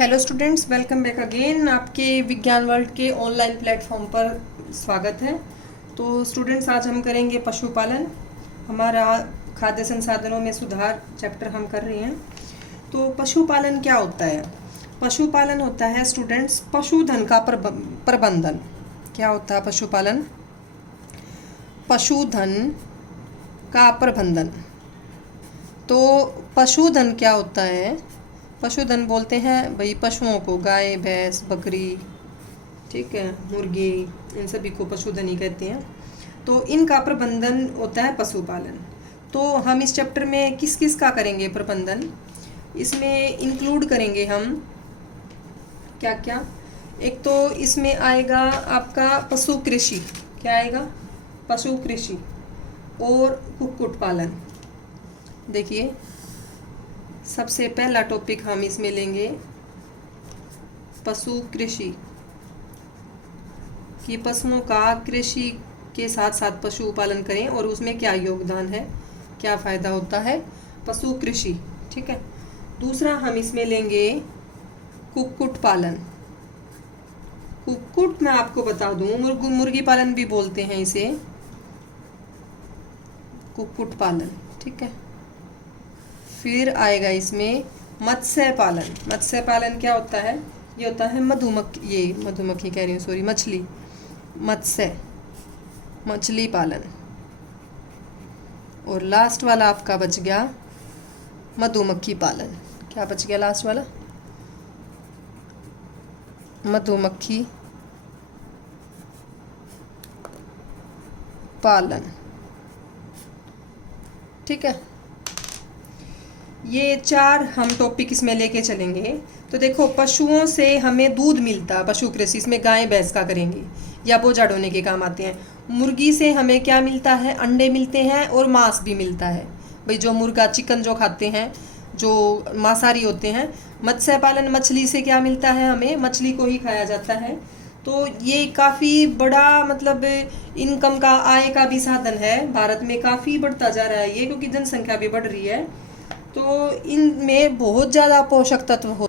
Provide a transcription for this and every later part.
Hello students, welcome back again. आपके विज्ञान world के ऑनलाइन प्लेटफॉर्म पर स्वागत है। तो स्टूडेंट्स, आज हम करेंगे पशुपालन। हमारा खाद्य संसाधनों में सुधार चैप्टर हम कर रहे हैं। तो पशुपालन क्या होता है? पशुपालन होता है स्टूडेंट्स पशुधन का प्रबंधन। क्या होता है पशुपालन? पशुधन का प्रबंधन। तो पशुधन क्या होता है? पशुधन बोलते हैं भाई पशुओं को, गाय, भैंस, बकरी, ठीक है, मुर्गी, इन सभी को पशुधन ही कहते हैं। तो इनका प्रबंधन होता है पशुपालन। तो हम इस चैप्टर में किस किस का करेंगे प्रबंधन? इसमें इंक्लूड करेंगे हम क्या क्या। एक तो इसमें आएगा आपका पशु कृषि। क्या आएगा? पशु कृषि और कुक्कुट पालन। देखिए, सबसे पहला टॉपिक हम इसमें लेंगे पशु कृषि, कि पशुओं का कृषि के साथ साथ पशुपालन करें और उसमें क्या योगदान है, क्या फ़ायदा होता है पशु कृषि। ठीक है। दूसरा हम इसमें लेंगे कुक्कुट पालन। कुक्कुट मैं आपको बता दूं, मुर्गी पालन भी बोलते हैं इसे, कुक्कुट पालन। ठीक है। फिर आएगा इसमें मत्स्य पालन। मत्स्य पालन क्या होता है? ये होता है मधुमक्खी कह रही हूँ, सॉरी, मछली, मछली पालन। और लास्ट वाला आपका बच गया मधुमक्खी पालन। क्या बच गया लास्ट वाला? मधुमक्खी पालन। ठीक है। ये चार हम टॉपिक इसमें लेके चलेंगे। तो देखो, पशुओं से हमें दूध मिलता है, पशु कृषि, इसमें गाय भैंस का करेंगे या बोझा ढोने के काम आते हैं। मुर्गी से हमें क्या मिलता है? अंडे मिलते हैं और मांस भी मिलता है। भाई जो मुर्गा, चिकन जो खाते हैं, जो मांसाहारी होते हैं। मत्स्य पालन, मछली से क्या मिलता है? हमें मछली को ही खाया जाता है। तो ये काफ़ी बड़ा मतलब इनकम का, आय का भी साधन है। भारत में काफ़ी बढ़ता जा रहा है ये, क्योंकि जनसंख्या भी बढ़ रही है। तो इनमें बहुत ज़्यादा पोषक तत्व हो।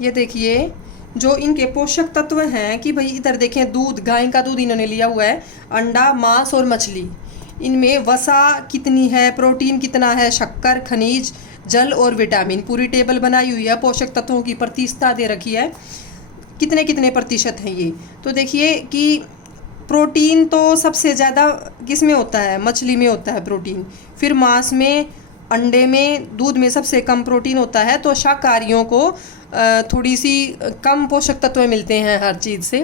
ये देखिए, जो इनके पोषक तत्व हैं कि भाई इधर देखें, दूध, गाय का दूध इन्होंने लिया हुआ है, अंडा, मांस और मछली। इनमें वसा कितनी है, प्रोटीन कितना है, शक्कर, खनिज, जल और विटामिन, पूरी टेबल बनाई हुई है। पोषक तत्वों की प्रतिशतता दे रखी है, कितने कितने प्रतिशत हैं ये। तो देखिए कि प्रोटीन तो सबसे ज़्यादा किस में होता है? मछली में होता है प्रोटीन। फिर मांस में, अंडे में, दूध में सबसे कम प्रोटीन होता है। तो शाकाहारियों को थोड़ी सी कम पोषक तत्व मिलते हैं हर चीज़ से।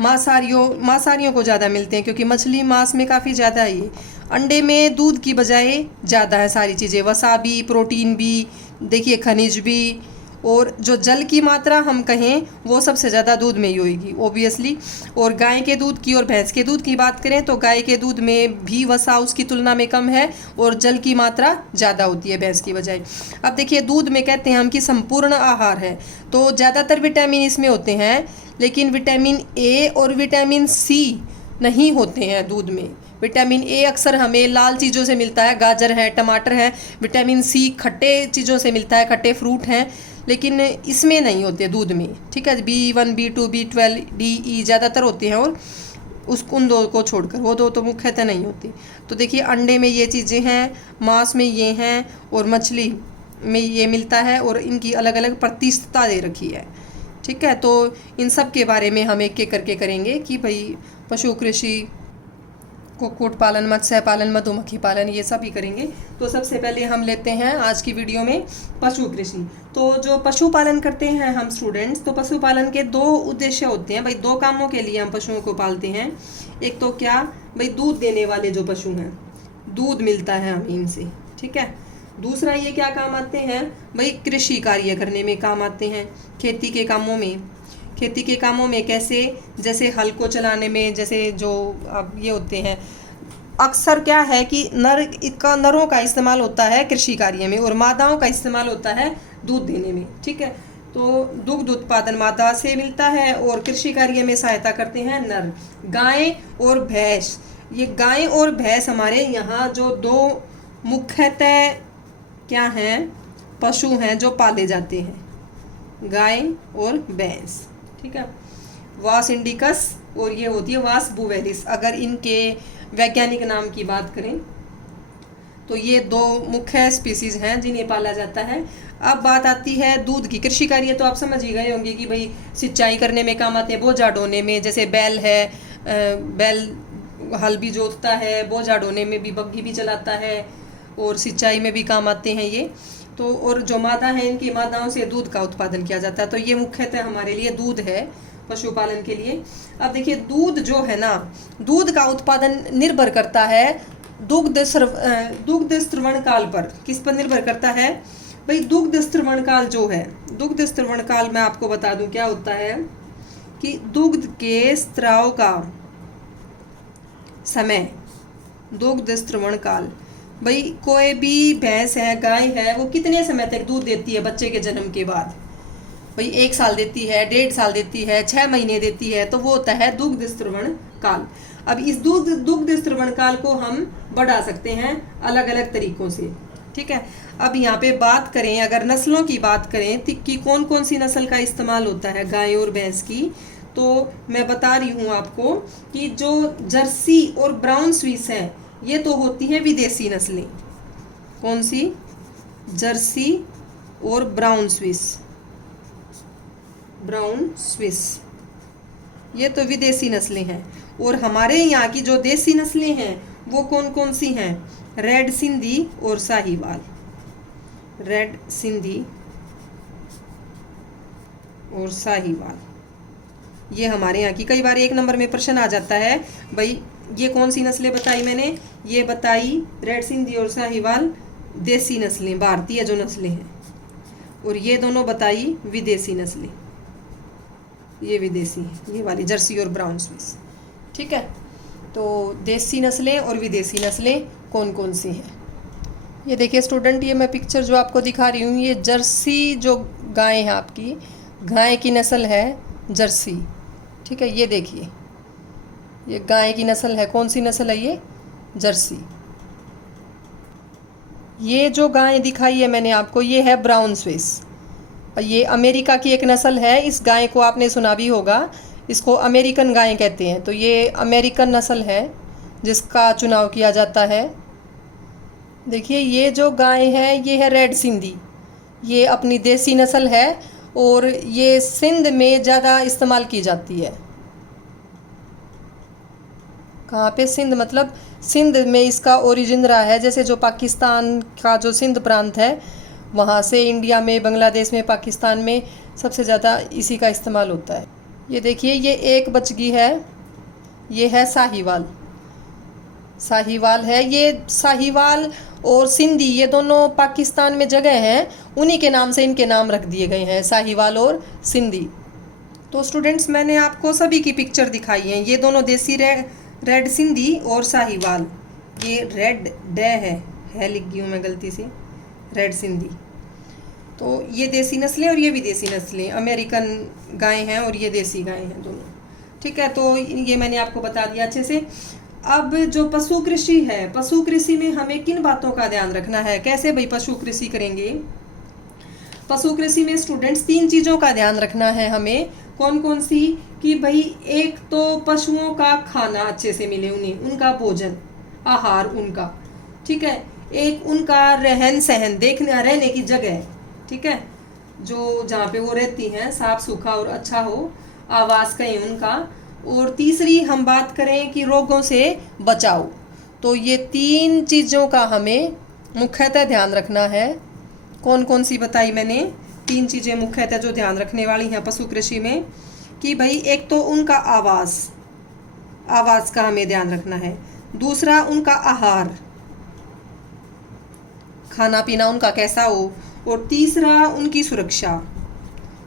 मांसाहारियों को ज़्यादा मिलते हैं, क्योंकि मछली मांस में काफ़ी ज़्यादा है ये। अंडे में दूध की बजाय ज़्यादा है सारी चीज़ें, वसा भी, प्रोटीन भी, देखिए खनिज भी। और जो जल की मात्रा हम कहें वो सबसे ज़्यादा दूध में ही होगी ओबियसली। और गाय के दूध की और भैंस के दूध की बात करें तो गाय के दूध में भी वसा उसकी तुलना में कम है और जल की मात्रा ज़्यादा होती है भैंस की बजाय। अब देखिए, दूध में कहते हैं हम कि संपूर्ण आहार है, तो ज़्यादातर विटामिन इसमें होते हैं, लेकिन विटामिन ए और विटामिन सी नहीं होते हैं दूध में। विटामिन ए अक्सर हमें लाल चीज़ों से मिलता है, गाजर है, टमाटर है। विटामिन सी खट्टे चीज़ों से मिलता है, खट्टे फ्रूट हैं, लेकिन इसमें नहीं होते दूध में। ठीक है। B1, B2, B12, D, E ज़्यादातर होते हैं, और उन दो को छोड़कर, वो दो तो मुख्यतः नहीं होती। तो देखिए, अंडे में ये चीज़ें हैं, मांस में ये हैं, और मछली में ये मिलता है, और इनकी अलग अलग प्रतिशतता दे रखी है। ठीक है। तो इन सब के बारे में हम एक एक करके करेंगे कि भाई पशु कृषि, कुक्कुट पालन, मत्स्य पालन, मधुमक्खी पालन, ये सभी करेंगे। तो सबसे पहले हम लेते हैं आज की वीडियो में पशु कृषि। तो जो पशुपालन करते हैं हम स्टूडेंट्स, तो पशुपालन के दो उद्देश्य होते हैं। भाई दो कामों के लिए हम पशुओं को पालते हैं। एक तो क्या, भाई दूध देने वाले जो पशु हैं, दूध मिलता है हमें इनसे। ठीक है। दूसरा ये क्या काम आते हैं? भाई कृषि कार्य करने में काम आते हैं, खेती के कामों में। खेती के कामों में कैसे? जैसे हल को चलाने में, जैसे जो अब ये होते हैं, अक्सर क्या है कि नरों का इस्तेमाल होता है कृषि कार्य में, और मादाओं का इस्तेमाल होता है दूध देने में। ठीक है। तो दुग्ध उत्पादन मादा से मिलता है, और कृषि कार्य में सहायता करते हैं नर। गाय और भैंस, ये गाय और भैंस हमारे यहाँ जो दो मुख्यतः क्या हैं, पशु हैं जो पाले जाते हैं। गाय और भैंस, ठीक है। वास इंडिकस और ये होती है वास बुवेरिस। अगर इनके वैज्ञानिक नाम की बात करें तो ये दो मुख्य स्पीसीज हैं जिन्हें पाला जाता है। अब बात आती है दूध की। कृषि कार्य तो आप समझ ही गए होंगे कि भाई सिंचाई करने में काम आते हैं, बोझा ढोने में, जैसे बैल है, बैल हल भी जोतता है, बोझा ढोने में भी बग्घी भी चलाता है, और सिंचाई में भी काम आते हैं ये तो। और जो मादा है, इनकी मादाओं से दूध का उत्पादन किया जाता है। तो ये मुख्यतः हमारे लिए दूध है पशुपालन के लिए। अब देखिए दूध जो है ना, दूध का उत्पादन निर्भर करता है दुग्ध स्रवण काल पर। किस पर निर्भर करता है भाई? दुग्ध स्रवण काल जो है, दुग्ध स्रवण काल मैं आपको बता दूं क्या होता है कि दुग्ध के स्त्राव का समय, दुग्ध स्रवण काल। भाई कोई भी भैंस है, गाय है, वो कितने समय तक दूध देती है बच्चे के जन्म के बाद? भाई 1 साल देती है, 1.5 साल देती है, 6 महीने देती है, तो वो होता है दुग्ध स्रवण काल। अब इस दुग्ध स्रवण काल को हम बढ़ा सकते हैं अलग अलग तरीकों से, ठीक है। अब यहाँ पे बात करें, अगर नस्लों की बात करें कि कौन कौन सी नस्ल का इस्तेमाल होता है गाय और भैंस की, तो मैं बता रही हूँ आपको कि जो जर्सी और ब्राउन स्विस है, ये तो होती है विदेशी नस्लें। कौन सी? जर्सी और ब्राउन स्विस, ब्राउन स्विस, ये तो विदेशी नस्लें हैं। और हमारे यहाँ की जो देसी नस्लें हैं वो कौन कौन सी हैं? रेड सिंधी और साहिवाल, रेड सिंधी और साहिवाल, ये हमारे यहाँ की। कई बार 1 नंबर में प्रश्न आ जाता है, भाई ये कौन सी नस्लें बताई मैंने? ये बताई रेड सिंधी और साहिवाल देसी नस्लें, भारतीय जो नस्लें हैं, और ये दोनों बताई विदेशी नस्लें, ये विदेशी है, ये वाली जर्सी और ब्राउन स्विस, ठीक है। तो देसी नस्लें और विदेशी नस्लें कौन कौन सी हैं? ये देखिए स्टूडेंट, ये मैं पिक्चर जो आपको दिखा रही हूँ, ये जर्सी जो गाय है आपकी, गाय की नस्ल है जर्सी, ठीक है। ये देखिए ये गाय की नस्ल है, कौन सी नस्ल है ये? जर्सी। ये जो गाय दिखाई है मैंने आपको, ये है ब्राउन स्विस। ये अमेरिका की एक नस्ल है। इस गाय को आपने सुना भी होगा, इसको अमेरिकन गाय कहते हैं। तो ये अमेरिकन नस्ल है जिसका चुनाव किया जाता है। देखिए ये जो गाय है ये है रेड सिंधी, ये अपनी देसी नस्ल है और ये सिंध में ज़्यादा इस्तेमाल की जाती है। कहाँ पे? सिंध, मतलब सिंध में इसका ओरिजिन रहा है। जैसे जो पाकिस्तान का जो सिंध प्रांत है, वहाँ से इंडिया में, बांग्लादेश में, पाकिस्तान में सबसे ज़्यादा इसी का इस्तेमाल होता है। ये देखिए ये एक बचगी है, ये है साहिवाल, साहिवाल है। ये साहिवाल और सिंधी ये दोनों पाकिस्तान में जगह हैं, उन्हीं के नाम से इनके नाम रख दिए गए हैं, साहिवाल और सिंधी। तो स्टूडेंट्स मैंने आपको सभी की पिक्चर दिखाई है। ये दोनों देसी रेड सिंधी और साहिवाल, ये रेड डे है लिख गई हूँ मैं गलती से, रेड सिंधी। तो ये देसी नस्लें और ये विदेशी नस्लें, अमेरिकन गाय हैं और ये देसी गाय हैं दोनों, ठीक है। तो ये मैंने आपको बता दिया अच्छे से। अब जो पशु कृषि है, पशु कृषि में हमें किन बातों का ध्यान रखना है? कैसे भाई पशु कृषि करेंगे? पशु कृषि में स्टूडेंट्स 3 चीज़ों का ध्यान रखना है हमें। कौन कौन सी? कि भाई एक तो पशुओं का खाना अच्छे से मिले उन्हें, उनका भोजन, आहार उनका, ठीक है। एक उनका रहन सहन, देखने रहने की जगह, ठीक है, जो जहाँ पे वो रहती हैं साफ सूखा और अच्छा हो, आवास कहें उनका। और तीसरी हम बात करें कि रोगों से बचाव। तो ये 3 चीज़ों का हमें मुख्यतः ध्यान रखना है। कौन कौन सी बताई मैंने? 3 चीज़ें मुख्यतः जो ध्यान रखने वाली हैं पशु कृषि में, कि भाई एक तो उनका आवास का हमें ध्यान रखना है। दूसरा उनका आहार, खाना पीना उनका कैसा हो। और तीसरा उनकी सुरक्षा,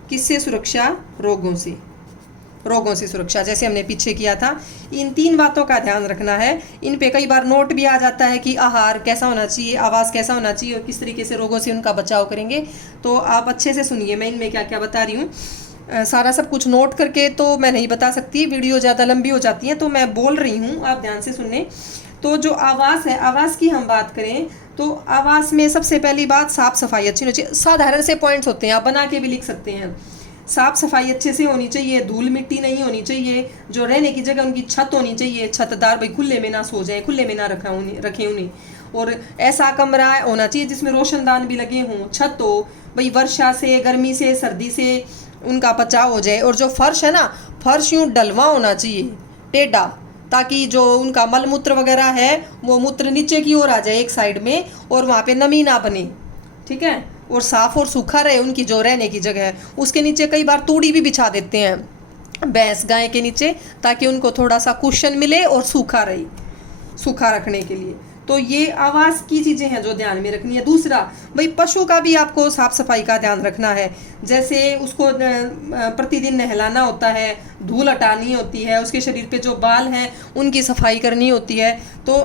किससे सुरक्षा? रोगों से सुरक्षा, जैसे हमने पीछे किया था। इन 3 बातों का ध्यान रखना है। इन पे कई बार नोट भी आ जाता है कि आहार कैसा होना चाहिए, आवास कैसा होना चाहिए और किस तरीके से रोगों से उनका बचाव करेंगे। तो आप अच्छे से सुनिए मैं इनमें क्या क्या बता रही हूँ। सारा सब कुछ नोट करके तो मैं नहीं बता सकती, वीडियो ज़्यादा लंबी हो जाती है, तो मैं बोल रही हूँ, आप ध्यान से सुनने। तो जो आवास है, आवास की हम बात करें तो आवास में सबसे पहली बात साफ सफाई अच्छी होनी चाहिए। साधारण से पॉइंट्स होते हैं, आप बना के भी लिख सकते हैं। साफ सफाई अच्छे से होनी चाहिए, धूल मिट्टी नहीं होनी चाहिए, जो रहने की जगह उनकी छत होनी चाहिए, छतदार, भाई खुले में ना सो जाए, खुले में ना रखें उन्हें। और ऐसा कमरा होना चाहिए जिसमें रोशनदान भी लगे हों, छत हो, भाई वर्षा से, गर्मी से, सर्दी से उनका बचाव हो जाए। और जो फर्श है ना, फर्श यूँ डलवा होना चाहिए, टेढ़ा, ताकि जो उनका मल मूत्र वगैरह है वो मूत्र नीचे की ओर आ जाए एक साइड में, और वहाँ पे नमी ना बने, ठीक है। और साफ और सूखा रहे उनकी जो रहने की जगह है। उसके नीचे कई बार तूड़ी भी बिछा देते हैं भैंस गाय के नीचे, ताकि उनको थोड़ा सा कुशन मिले और सूखा रहे, सूखा रखने के लिए। तो ये आवास की चीज़ें हैं जो ध्यान में रखनी है। दूसरा, भाई पशु का भी आपको साफ सफाई का ध्यान रखना है। जैसे उसको प्रतिदिन नहलाना होता है, धूल हटानी होती है, उसके शरीर पे जो बाल हैं उनकी सफाई करनी होती है। तो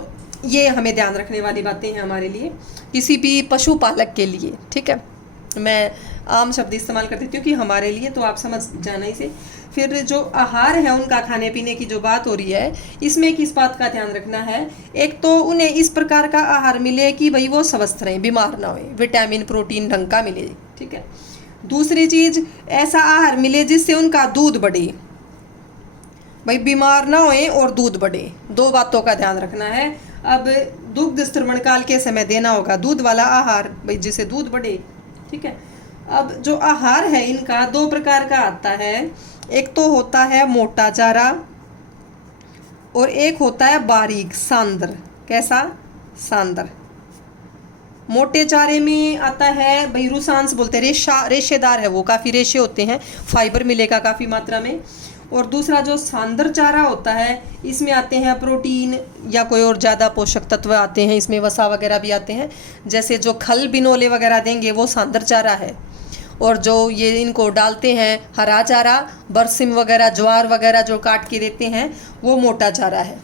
ये हमें ध्यान रखने वाली बातें हैं हमारे लिए, किसी भी पशुपालक के लिए, ठीक है। मैं आम शब्द इस्तेमाल करती हूँ क्योंकि हमारे लिए तो आप समझ जाना ही से। फिर जो आहार है उनका, खाने पीने की जो बात हो रही है, इसमें किस बात का ध्यान रखना है। एक तो उन्हें इस प्रकार का आहार मिले कि भाई वो स्वस्थ रहें, बीमार ना होए, विटामिन प्रोटीन ढंग का मिले, ठीक है। दूसरी चीज़, ऐसा आहार मिले जिससे उनका दूध बढ़े, भाई बीमार ना होए और दूध बढ़े, दो बातों का ध्यान रखना है। अब दुग्ध स्त्रवण काल के समय देना होगा दूध वाला आहार, भाई जिससे दूध बढ़े, ठीक है। अब जो आहार है इनका दो प्रकार का आता है, एक तो होता है मोटा चारा और एक होता है बारीक सांद्र। कैसा? सांद्र। मोटे चारे में आता है भाई रुसांस बोलते हैं, रेशेदार है वो, काफ़ी रेशे होते हैं, फाइबर मिलेगा काफ़ी मात्रा में। और दूसरा जो सांद्र चारा होता है, इसमें आते हैं प्रोटीन या कोई और ज़्यादा पोषक तत्व आते हैं, इसमें वसा वगैरह भी आते हैं। जैसे जो खल बिनोले वगैरह देंगे वो सांद्र चारा है। और जो ये इनको डालते हैं हरा चारा, बरसिम वगैरह, ज्वार वगैरह जो काट के देते हैं, वो मोटा चारा है।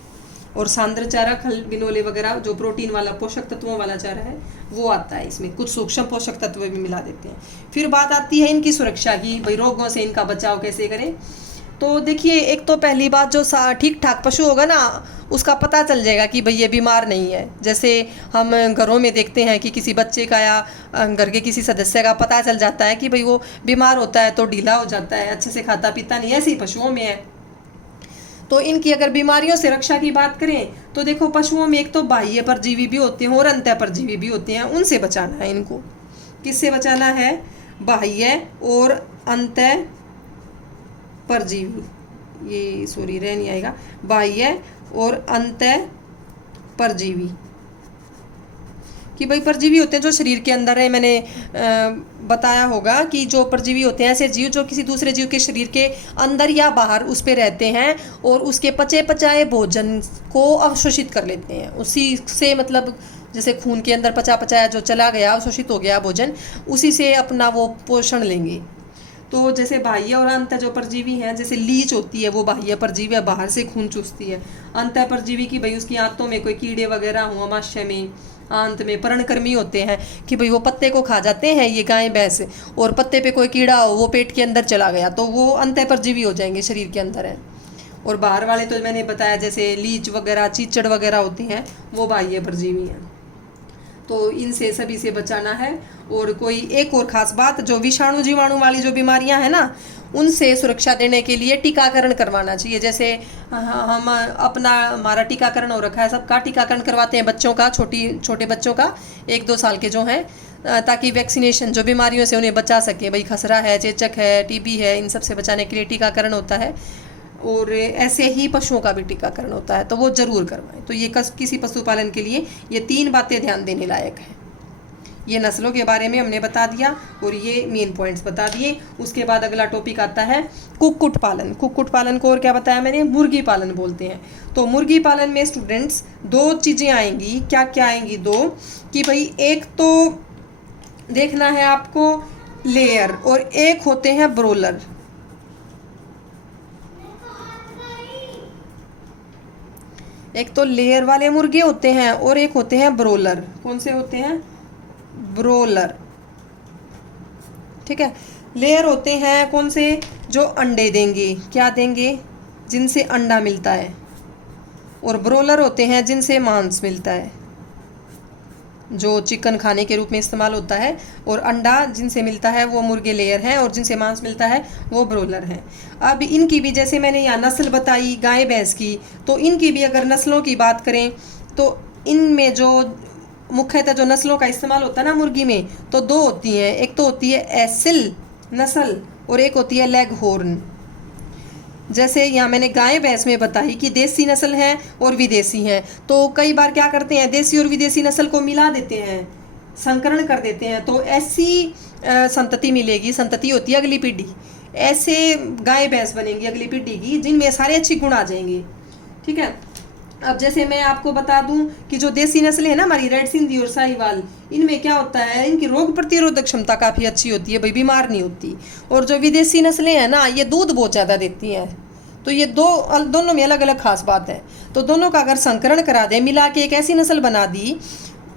और सांद्र चारा, खल बिनोले वगैरह जो प्रोटीन वाला, पोषक तत्वों वाला चारा है, वो आता है। इसमें कुछ सूक्ष्म पोषक तत्व भी मिला देते हैं। फिर बात आती है इनकी सुरक्षा की, भाई रोगों से इनका बचाव कैसे करें। तो देखिए, एक तो पहली बात, जो ठीक ठाक पशु होगा ना, उसका पता चल जाएगा कि भाई ये बीमार नहीं है। जैसे हम घरों में देखते हैं कि किसी बच्चे का या घर के किसी सदस्य का पता चल जाता है कि भाई वो बीमार होता है तो ढीला हो जाता है, अच्छे से खाता पीता नहीं, ऐसे ही पशुओं में है। तो इनकी अगर बीमारियों से रक्षा की बात करें तो देखो, पशुओं में एक तो बाह्य परजीवी भी होते हैं और अंतः परजीवी भी होते हैं, उनसे बचाना है इनको। किससे बचाना है? बाह्य और अंतः परजीवी, ये सॉरी रह नहीं आएगा, बाह्य और अंतः परजीवी। कि भाई परजीवी होते हैं जो शरीर के अंदर है। मैंने बताया होगा कि जो परजीवी होते हैं ऐसे जीव जो किसी दूसरे जीव के शरीर के अंदर या बाहर उस पे रहते हैं और उसके पचे पचाए भोजन को अवशोषित कर लेते हैं। उसी से, मतलब जैसे खून के अंदर पचा पचाया जो चला गया, अवशोषित हो गया भोजन, उसी से अपना वो पोषण लेंगे। तो जैसे बाह्य और अंतः जो परजीवी हैं, जैसे लीच होती है वो बाह्य परजीवी है, बाहर से खून चूसती है। अंतः परजीवी की भाई उसकी आंतों में कोई कीड़े वगैरह हों, अमाशय में, आंत में पर्णकृमि होते हैं कि भाई वो पत्ते को खा जाते हैं ये गाय भैंस, और पत्ते पे कोई कीड़ा हो वो पेट के अंदर चला गया तो वो अंतः परजीवी हो जाएंगे, शरीर के अंदर है। और बाहर वाले तो मैंने बताया, जैसे लीच वगैरह, चीचड़ वगैरह होती हैं, वो बाह्य परजीवी हैं। तो इनसे सभी से बचाना है। और कोई एक और ख़ास बात, जो विषाणु जीवाणु वाली जो बीमारियां हैं ना, उनसे सुरक्षा देने के लिए टीकाकरण करवाना चाहिए। जैसे हम हमारा टीकाकरण हो रखा है, सबका टीकाकरण करवाते हैं बच्चों का, छोटे बच्चों का, 1-2 साल के जो हैं, ताकि वैक्सीनेशन जो बीमारियों से उन्हें बचा सके। भाई खसरा है, चेचक है, टीबी है, इन सब से बचाने के लिए टीकाकरण होता है। और ऐसे ही पशुओं का भी टीकाकरण होता है, तो वो ज़रूर करवाएं। तो ये किसी पशुपालन के लिए ये 3 बातें ध्यान देने लायक हैं। ये नस्लों के बारे में हमने बता दिया और ये मेन पॉइंट्स बता दिए। उसके बाद अगला टॉपिक आता है कुक्कुट पालन। कुक्कुट पालन को और क्या बताया मैंने? मुर्गी पालन बोलते हैं। तो मुर्गी पालन में स्टूडेंट्स 2 चीज़ें आएंगी। क्या क्या आएंगी? 2, कि भाई एक तो देखना है आपको लेयर और एक होते हैं ब्रोलर। एक तो लेयर वाले मुर्गे होते हैं और एक होते हैं ब्रोलर। कौन से होते हैं? ब्रोलर, ठीक है। लेयर होते हैं कौन से? जो अंडे देंगे। क्या देंगे? जिनसे अंडा मिलता है। और ब्रोलर होते हैं जिनसे मांस मिलता है। जो चिकन खाने के रूप में इस्तेमाल होता है, और अंडा जिनसे मिलता है वो मुर्गे लेयर हैं, और जिनसे मांस मिलता है वो ब्रोलर हैं। अब इनकी भी जैसे मैंने यहाँ नस्ल बताई गाय भैंस की, तो इनकी भी अगर नस्लों की बात करें तो इनमें जो मुख्यतः जो नस्लों का इस्तेमाल होता है ना मुर्गी में, तो दो होती हैं। एक तो होती है एसिल नस्ल और एक होती है लेग हॉर्न। जैसे यहाँ मैंने गाय भैंस में बताई कि देसी नस्ल हैं और विदेशी हैं, तो कई बार क्या करते हैं देसी और विदेशी नस्ल को मिला देते हैं, संकरण कर देते हैं, तो ऐसी संतति मिलेगी। संतति होती है अगली पीढ़ी, ऐसे गाय भैंस बनेंगी अगली पीढ़ी की जिनमें सारे अच्छे गुण आ जाएंगे। ठीक है। अब जैसे मैं आपको बता दूं कि जो देसी नस्लें हैं ना हमारी रेड सिंधी और साहिवाल, इनमें क्या होता है इनकी रोग प्रतिरोधक क्षमता काफ़ी अच्छी होती है, भाई बीमार नहीं होती। और जो विदेशी नस्लें हैं ना ये दूध बहुत ज़्यादा देती हैं। तो ये दोनों में अलग अलग खास बात है। तो दोनों का अगर संकरण करा दें, मिला के एक ऐसी नस्ल बना दी,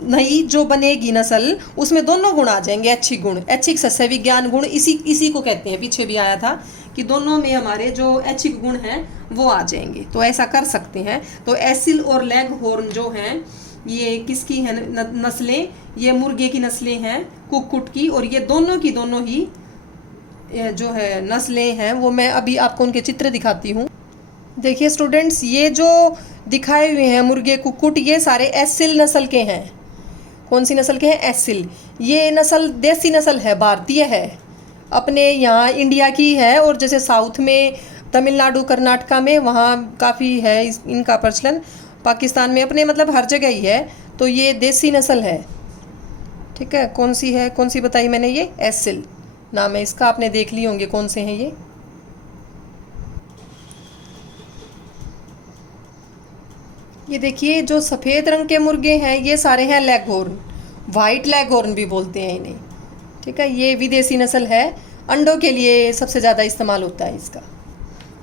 नई जो बनेगी नस्ल, उसमें दोनों गुण आ जाएंगे, अच्छी गुण, ऐच्छिक सस्य विज्ञान गुण इसी को कहते हैं। पीछे भी आया था कि दोनों में हमारे जो ऐच्छिक गुण हैं वो आ जाएंगे, तो ऐसा कर सकते हैं। तो एसिल और लेग हॉर्न जो हैं ये किसकी हैं नस्लें, ये मुर्गे की नस्लें हैं, कुक्कुट की, और ये दोनों की दोनों ही जो है नस्लें हैं वो मैं अभी आपको उनके चित्र दिखाती हूँ। देखिए स्टूडेंट्स, ये जो दिखाए हुए हैं मुर्गे कुक्कुट ये सारे एसिल नस्ल के हैं। कौन सी नस्ल के हैं? एसिल। ये नस्ल देसी नस्ल है, भारतीय है, अपने यहाँ इंडिया की है, और जैसे साउथ में तमिलनाडु कर्नाटका में वहाँ काफ़ी है इनका प्रचलन, पाकिस्तान में अपने मतलब हर जगह ही है। तो ये देसी नस्ल है। ठीक है। कौन सी है, कौन सी बताई मैंने? ये एसिल नाम है इसका, आपने देख लिए होंगे कौन से हैं ये। ये देखिए जो सफ़ेद रंग के मुर्गे हैं ये सारे हैं लेगहॉर्न, वाइट लेगहॉर्न भी बोलते हैं इन्हें। ठीक है। ये विदेशी नस्ल है, अंडों के लिए सबसे ज़्यादा इस्तेमाल होता है इसका।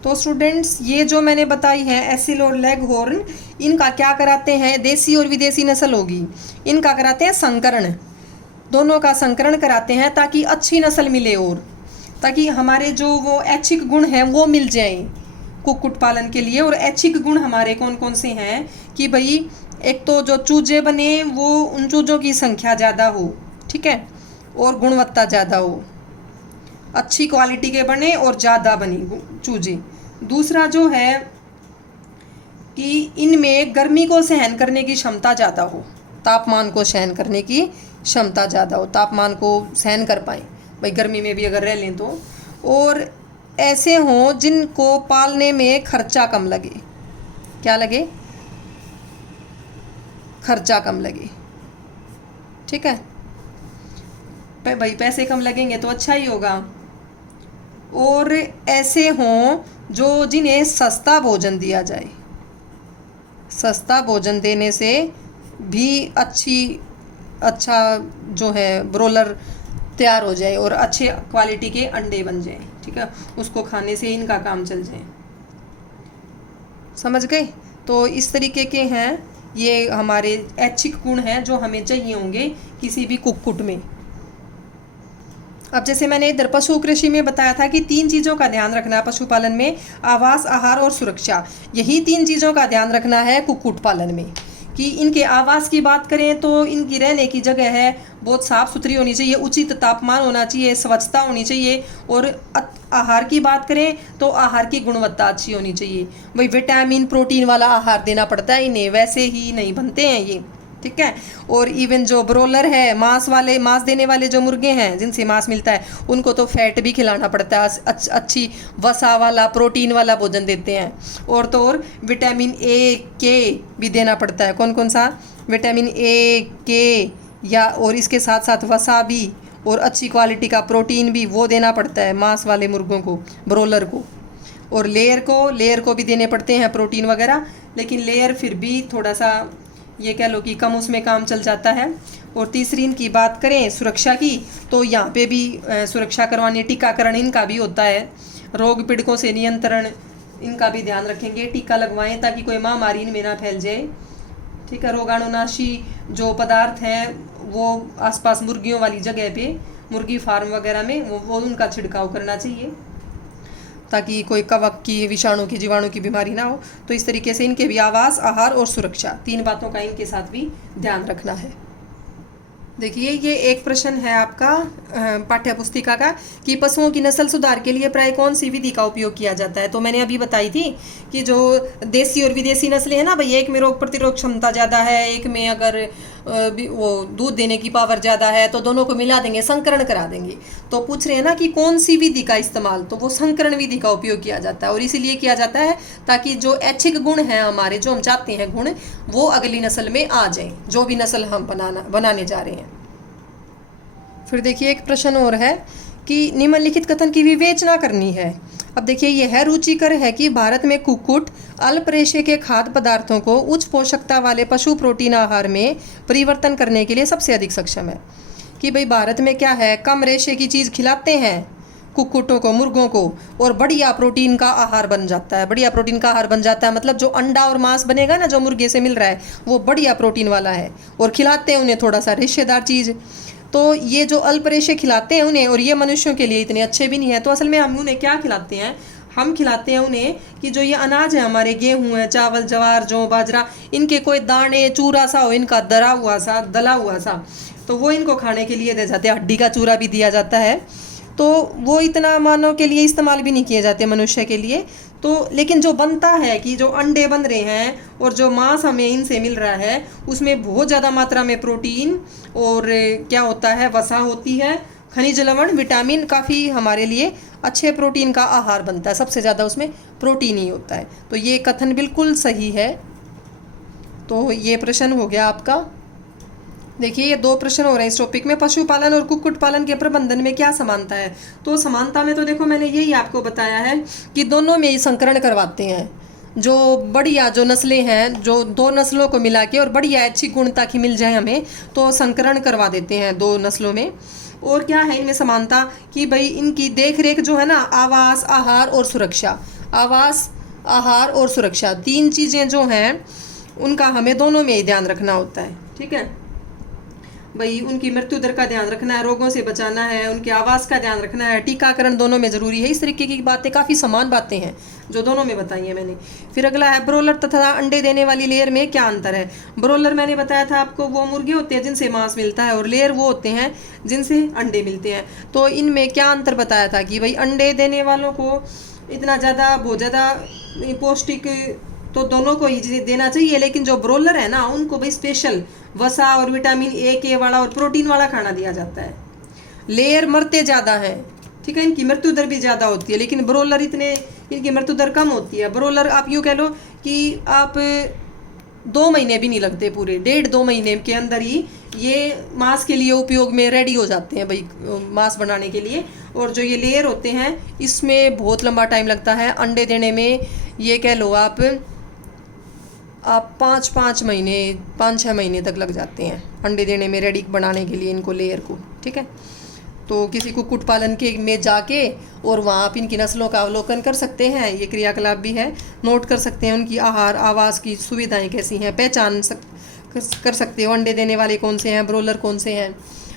तो स्टूडेंट्स ये जो मैंने बताई है एसिल और लेगहॉर्न, इनका क्या कराते हैं, देसी और विदेशी नस्ल होगी, इनका कराते हैं संकरण, दोनों का संकरण कराते हैं ताकि अच्छी नस्ल मिले, और ताकि हमारे जो वो ऐच्छिक गुण हैं वो मिल जाएं कुक्कुट पालन के लिए। और ऐच्छिक गुण हमारे कौन कौन से हैं कि भाई एक तो जो चूजे बने वो उन चूजों की संख्या ज़्यादा हो, ठीक है, और गुणवत्ता ज़्यादा हो, अच्छी क्वालिटी के बने और ज़्यादा बनी चूजे। दूसरा जो है कि इनमें गर्मी को सहन करने की क्षमता ज़्यादा हो, तापमान को सहन करने की क्षमता ज़्यादा हो, तापमान को सहन कर पाएँ भाई गर्मी में भी अगर रह लें तो। और ऐसे हों जिनको पालने में खर्चा कम लगे। क्या लगे? खर्चा कम लगे। ठीक है भाई, पैसे कम लगेंगे तो अच्छा ही होगा। और ऐसे हों जो जिन्हें सस्ता भोजन दिया जाए, सस्ता भोजन देने से भी अच्छा जो है ब्रोलर तैयार हो जाए और अच्छे क्वालिटी के अंडे बन जाए। ठीक है, उसको खाने से इनका काम चल जाए। समझ गए? तो इस तरीके के हैं ये हमारे ऐच्छिक गुण हैं जो हमें चाहिए होंगे किसी भी कुक्कुट में। अब जैसे मैंने इधर पशु कृषि में बताया था कि 3 चीज़ों का ध्यान रखना है पशुपालन में, आवास, आहार और सुरक्षा। यही 3 चीज़ों का ध्यान रखना है कुक्कुट पालन में। कि इनके आवास की बात करें तो इनकी रहने की जगह है बहुत साफ़ सुथरी होनी चाहिए, उचित तापमान होना चाहिए, स्वच्छता होनी चाहिए। और आहार की बात करें तो आहार की गुणवत्ता अच्छी होनी चाहिए। भाई विटामिन प्रोटीन वाला आहार देना पड़ता है इन्हें, वैसे ही नहीं बनते हैं ये। ठीक है। और इवन जो ब्रोलर है, मांस देने वाले जो मुर्गे हैं जिनसे मांस मिलता है, उनको तो फैट भी खिलाना पड़ता है, अच्छी वसा वाला प्रोटीन वाला भोजन देते हैं। और तो और विटामिन ए के भी देना पड़ता है। कौन कौन सा? विटामिन ए के या और इसके साथ साथ वसा भी और अच्छी क्वालिटी का प्रोटीन भी वो देना पड़ता है मांस वाले मुर्गों को, ब्रोलर को। और लेयर को भी देने पड़ते हैं प्रोटीन वगैरह, लेकिन लेयर फिर भी थोड़ा सा ये कह लो कि कम उसमें काम चल जाता है। और तीसरी इनकी बात करें सुरक्षा की, तो यहाँ पे भी सुरक्षा करवानी, टीकाकरण इनका भी होता है, रोग पीड़कों से नियंत्रण इनका भी ध्यान रखेंगे, टीका लगवाएं ताकि कोई महामारी इनमें ना फैल जाए। ठीक है। रोगाणुनाशी जो पदार्थ हैं वो आसपास मुर्गियों वाली जगह पे, मुर्गी फार्म वगैरह में वो उनका छिड़काव करना चाहिए ताकि कोई कवक की, विषाणु की, जीवाणु की बीमारी ना हो। तो इस तरीके से इनके भी आवास, आहार और सुरक्षा 3 बातों का इनके साथ भी ध्यान रखना है। देखिए ये एक प्रश्न है आपका पाठ्य पुस्तिका का कि पशुओं की नस्ल सुधार के लिए प्राय कौन सी विधि का उपयोग किया जाता है। तो मैंने अभी बताई थी कि जो देसी और विदेशी नस्लें हैं ना भाई, एक में रोग प्रतिरोधक क्षमता ज़्यादा है, एक में अगर वो दूध देने की पावर ज़्यादा है, तो दोनों को मिला देंगे, संकरण करा देंगे। तो पूछ रहे हैं ना कि कौन सी विधि का इस्तेमाल, तो वो संकरण विधि का उपयोग किया जाता है। और इसीलिए किया जाता है ताकि जो ऐच्छिक गुण हैं हमारे, जो हम चाहते हैं गुण, वो अगली नस्ल में आ जाए, जो भी नस्ल हम बनाने जा रहे हैं। फिर देखिए एक प्रश्न और है कि निम्नलिखित कथन की विवेचना करनी है। अब देखिए यह रुचिकर है कि भारत में कुक्कुट अल्प रेशे के खाद्य पदार्थों को उच्च पोषकता वाले पशु प्रोटीन आहार में परिवर्तन करने के लिए सबसे अधिक सक्षम है। कि भाई भारत में क्या है, कम रेशे की चीज़ खिलाते हैं कुक्कुटों को, मुर्गों को, और बढ़िया प्रोटीन का आहार बन जाता है। बढ़िया प्रोटीन का आहार बन जाता है मतलब जो अंडा और मांस बनेगा ना, जो मुर्गे से मिल रहा है, वो बढ़िया प्रोटीन वाला है। और खिलाते हैं उन्हें थोड़ा सा रेशेदार चीज़। तो ये जो अल्प रेशे खिलाते हैं उन्हें, और ये मनुष्यों के लिए इतने अच्छे भी नहीं है। तो असल में हम उन्हें क्या खिलाते हैं, हम खिलाते हैं उन्हें कि जो ये अनाज है हमारे, गेहूँ है, चावल, ज्वार, जौ, बाजरा, इनके कोई दाने, चूरा सा हो इनका दला हुआ सा, तो वो इनको खाने के लिए दे जाते हैं। हड्डी का चूरा भी दिया जाता है। तो वो इतना मानव के लिए इस्तेमाल भी नहीं किए जाते, मनुष्य के लिए। तो लेकिन जो बनता है कि जो अंडे बन रहे हैं और जो मांस हमें इनसे मिल रहा है, उसमें बहुत ज़्यादा मात्रा में प्रोटीन और क्या होता है, वसा होती है, खनिज लवण, विटामिन, काफ़ी हमारे लिए अच्छे प्रोटीन का आहार बनता है। सबसे ज़्यादा उसमें प्रोटीन ही होता है। तो ये कथन बिल्कुल सही है। तो ये प्रश्न हो गया आपका। देखिए ये 2 प्रश्न हो रहे हैं इस टॉपिक में। पशुपालन और कुक्कुट पालन के प्रबंधन में क्या समानता है। तो समानता में तो देखो मैंने यही आपको बताया है कि दोनों में ही संकरण करवाते हैं। जो बढ़िया जो नस्लें हैं, जो 2 नस्लों को मिला के और बढ़िया अच्छी गुणता की मिल जाए हमें, तो संकरण करवा देते हैं 2 नस्लों में। और क्या है इनमें समानता कि भाई इनकी देख रेख जो है ना, आवास, आहार और सुरक्षा, आवास, आहार और सुरक्षा, 3 चीज़ें जो हैं उनका हमें दोनों में ही ध्यान रखना होता है। ठीक है भाई, उनकी मृत्यु दर का ध्यान रखना है, रोगों से बचाना है, उनके आवास का ध्यान रखना है, टीकाकरण दोनों में ज़रूरी है। इस तरीके की बातें, काफ़ी समान बातें हैं जो दोनों में बताई हैं मैंने। फिर अगला है ब्रोलर तथा अंडे देने वाली लेयर में क्या अंतर है। ब्रोलर मैंने बताया था आपको, वो मुर्गे होते हैं जिनसे मांस मिलता है, और लेयर वो होते हैं जिनसे अंडे मिलते हैं। तो इनमें क्या अंतर बताया था कि भाई अंडे देने वालों को इतना ज़्यादा, बहुत ज़्यादा पौष्टिक तो दोनों को ही देना चाहिए, लेकिन जो ब्रोलर है ना, उनको भाई स्पेशल वसा और विटामिन ए के वाला और प्रोटीन वाला खाना दिया जाता है। लेयर मरते ज़्यादा हैं, ठीक है, इनकी मृत्यु दर भी ज़्यादा होती है, लेकिन ब्रोलर इतने, इनकी मृत्यु दर कम होती है। ब्रोलर आप यूँ कह लो कि आप 2 महीने भी नहीं लगते, पूरे 1.5-2 महीने के अंदर ही ये मांस के लिए उपयोग में रेडी हो जाते हैं भाई, मांस बनाने के लिए। और जो ये लेयर होते हैं इसमें बहुत लंबा टाइम लगता है अंडे देने में। ये कह लो आप 5-5 महीने, 5-6 महीने तक लग जाते हैं अंडे देने में, रेडी बनाने के लिए इनको, लेयर को। ठीक है, तो किसी कुक्कुट पालन के में जाके और वहाँ आप इनकी नस्लों का अवलोकन कर सकते हैं। ये क्रियाकलाप भी है, नोट कर सकते हैं उनकी आहार, आवास की सुविधाएं कैसी हैं, पहचान कर सकते हो अंडे देने वाले कौन से हैं, ब्रोलर कौन से हैं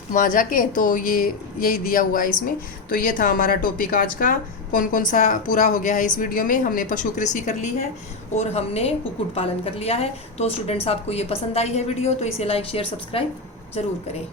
वहाँ जाके। तो ये यही दिया हुआ है इसमें। तो ये था हमारा टॉपिक आज का, कौन कौन सा पूरा हो गया है इस वीडियो में। हमने पशु कृषि कर ली है और हमने कुक्कुट पालन कर लिया है। तो स्टूडेंट्स, आपको ये पसंद आई है वीडियो तो इसे लाइक, शेयर, सब्सक्राइब ज़रूर करें।